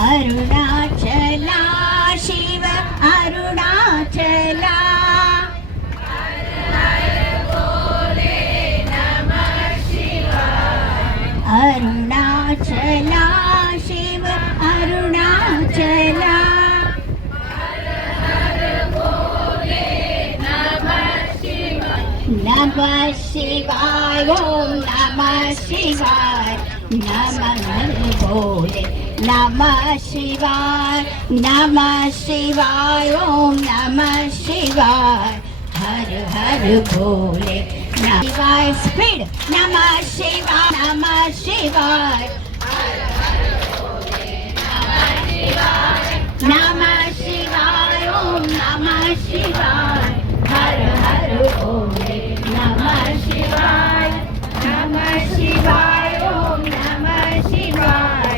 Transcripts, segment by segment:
अरुणाचला शिव अरुणाचला अरुणाचला शिव अरुणाचला नमः शिवाय ओम नमः शिवाय नमः भोले नमः शिवाय ओम नमः शिवाय हर हर भोले शिवाय स्पीड नमः शिवाय ओम नमः शिवाय हर हर भोले नमः शिवाय ओम नमः शिवाय हर हर भोले नमः शिवाय ओम नमः शिवाय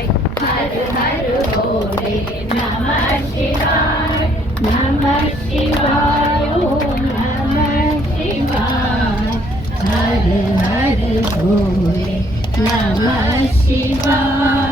हर हर भोले नमः शिवाय।